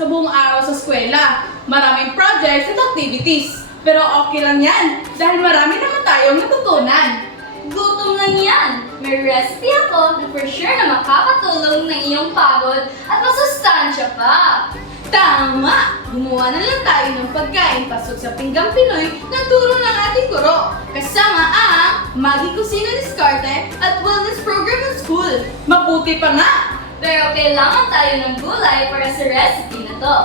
sa buong araw sa eskwela. Maraming projects at activities. Pero okay lang yan dahil marami naman tayong natutunan. Gutom lang yan! May recipe ako na for sure na makakatulong ng iyong pagod at masustansya pa! Tama! Gumawa na lang tayo ng pagkain pasok sa pinggang Pinoy na turo ng ating guro. Kasama ang Maggie Kusina Diskarte at Wellness Program ng school. Mabuti pa nga! Pero kailangan tayo ng gulay para sa recipe na to.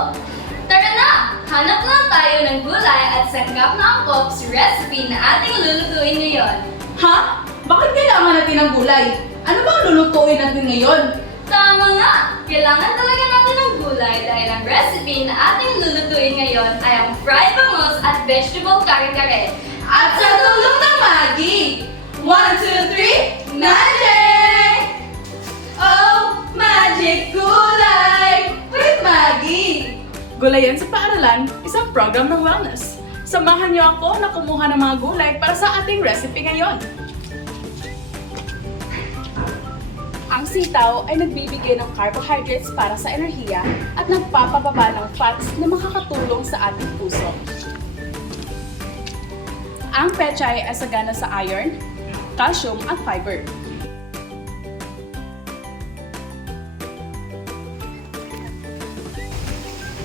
Tara na! Hanap lang tayo ng gulay at sanggap na angkop sa recipe na ating lulutuin ngayon. Ha? Bakit kailangan natin ng gulay? Ano bang lulutuin natin ngayon? Tama nga! Kailangan talaga natin ng gulay dahil ang recipe na ating lulutuin ngayon ay ang fried bangus at vegetable kare-kare. At sa tulong ng Maggie! 1, 2, 3, magic! Oh, magic gulay with Maggie! Gulayan sa Paaralan, isang program ng wellness. Samahan niyo ako na kumuha ng mga gulay para sa ating recipe ngayon. Ang sitaw ay nagbibigay ng carbohydrates para sa enerhiya at nagpapababa ng fats na makakatulong sa ating puso. Ang pechay ay sagana sa iron, calcium at fiber.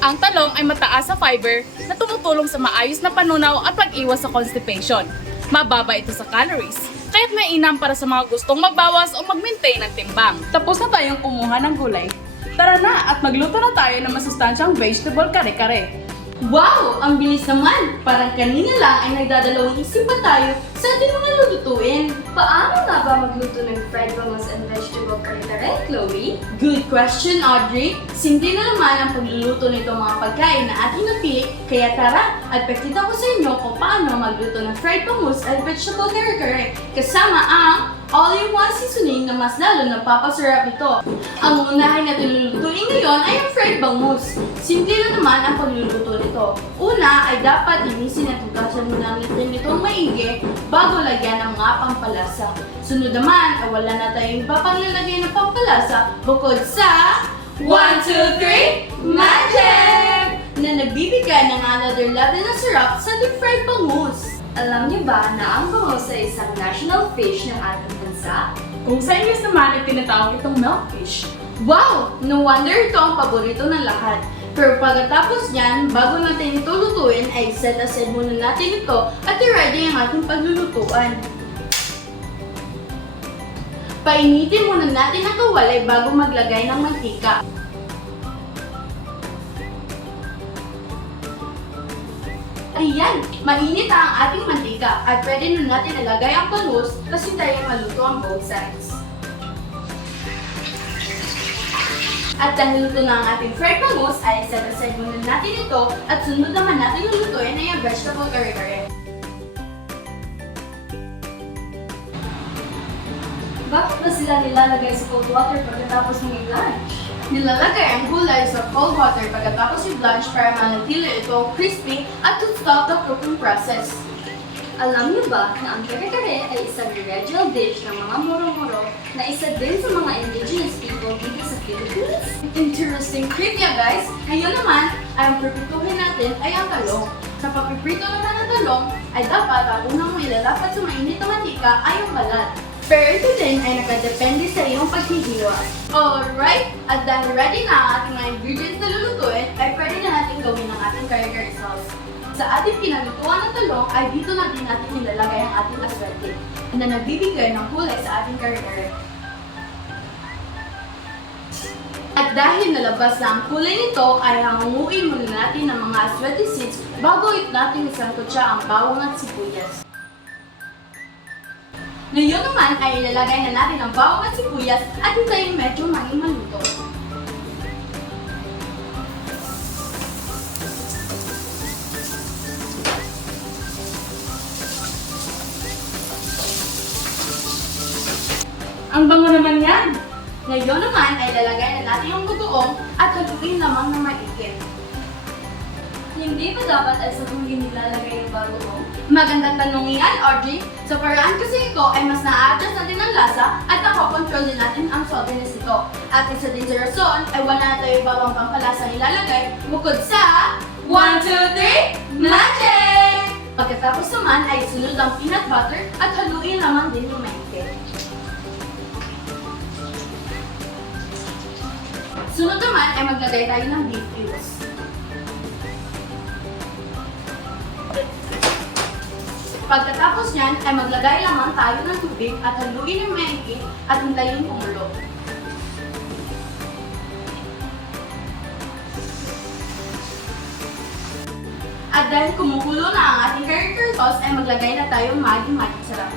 Ang talong ay mataas sa fiber na tumutulong sa maayos na panunaw at pag-iwas sa constipation. Mababa ito sa calories, kaya't mainam para sa mga gustong magbawas o mag-maintain ng timbang. Tapos na tayong kumuha ng gulay. Tara na at magluto na tayo ng masustansyang vegetable kare-kare. Wow! Ang bilis naman! Parang kanina lang ay nagdadalawang isip pa tayo sa ating mga lulutuin. Paano nga ba magluto ng fried bangus and vegetable kare-kare, Chloe? Good question, Audrey. Simple na naman ang pagluluto nito mga pagkain na ating napili, kaya tara at pakita ko sa inyo kung paano magluto ng fried bangus at vegetable kare-kare kasama ang all-in-one seasoning na mas lalo napapasarap ito. Ang unahin natin lulutuin ngayon ay ang fried bangus. Simple lang naman ang pagluluto nito. Una ay dapat linisin at hugasan muna ang itin nitong maigi bago lagyan ng mga pampalasa. Sunod naman ay wala na tayong iba pang lalagay ng pampalasa bukod sa 1, 2, 3, magic! Na nagbibigay ng another level na sarap sa deep fried bangus. Alam niyo ba na ang bangus ay isang national fish ng ating bansa? Kung sa English naman ay tinatawag itong milkfish. Wow! No wonder ito ang paborito ng lahat. Pero pagkatapos niyan, bago natin ito lutuin, ay set aside muna natin ito at i-ready ang ating paglulutuan. Painitin muna natin ang kawali bago maglagay ng mantika. Ayan! Mainit ang ating mantika at pwede na natin ilagay ang bangus kasi tayo maluto ang both sides. At dahil luto na ang ating fried bangus, ay set aside muna natin ito at sunod naman natin lulutuin ay ang vegetable kare-kare. Bakit ba sila nilalagay sa cold water pagkatapos mong i-blanch? Nilalagay ang gulay sa cold water pagkatapos i-blanch para manatili ito crispy at to stop the cooking process. Alam niyo ba na ang kare-kare ay isang regional dish ng mga Moro-Moro na isa din sa mga indigenous people dito sa Philippines? Interesting trivia guys! Ngayon naman, ay ang prepituhin natin ay ang talong. Sa pagpiprito naman ng talong, ay dapat ang unang ilalapat sa mainit na mantika ay ang balat. Pero ito din ay nakadepende sa iyong paghihiwa. Alright! At dahil ready na ang ating mga ingredients na lulutuin, ay pwede na natin gawin ang ating kare-kare sauce. Sa ating pinalutuan ng talong ay dito na din natin nilalagay ang ating aswete na nagbibigay ng kulay sa ating kare-kare. At dahil nalabas na ang kulay nito, ay hangunguin muna natin ng mga aswete seeds bago natin isangkot siya ang bawang at sibuyas. Ngayon naman ay ilalagay na natin ang bawang at sibuyas at hintayin medyo maging maluto. Ang bango naman yan! Ngayon naman ay lalagay na natin yung gogoong at haluin lamang na maigit. Hindi ba dapat ay sa huli nilalagay yung bago mo? Magandang tanong yan, Audrey. Sa paraan kasi ito ay mas na-adjust natin ang lasa at nakokontrol din natin ang saltiness nito. At isa din sa rason ay wala na tayo ibang pampalasang ilalagay bukod sa 1, 2, 3, magic! Pagkatapos naman ay sunod ang peanut butter at haluin naman din yung maigit. Sunod naman ay maglagay tayo ng beef cubes. Pagkatapos niyan ay maglagay lamang tayo ng tubig at haluin yung maigit at hintayin kumulo. At dahil kumukulo na ang ating character sauce ay maglagay na tayo Maggi sarap.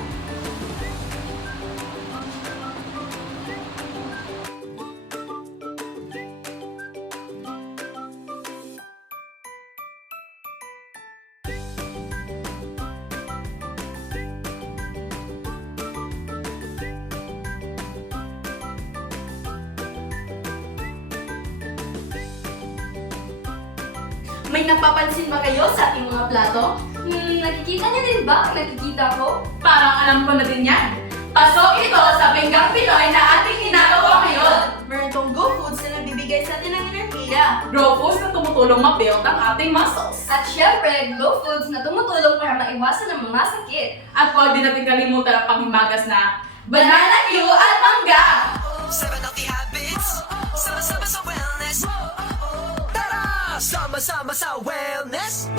May napapansin ba kayo sa ating mga plato? Nakikita niyo din ba ang nakikita ko? Parang alam ko na din yan. Pasok ito sa Pinggang Pinoy na ating ginagawa ngayon. Meron tong Go Foods na nagbibigay sa atin ng enerhiya. Grow foods na tumutulong ma-build ang ating muscles. At syempre, Glow Foods na tumutulong para maiwasan ang mga sakit. At huwag din natin kalimutan ang panghimagas na banana Q at mangga! 7 healthy habits. Sama-sama sa wellness. Tara! Sama-sama sa wellness.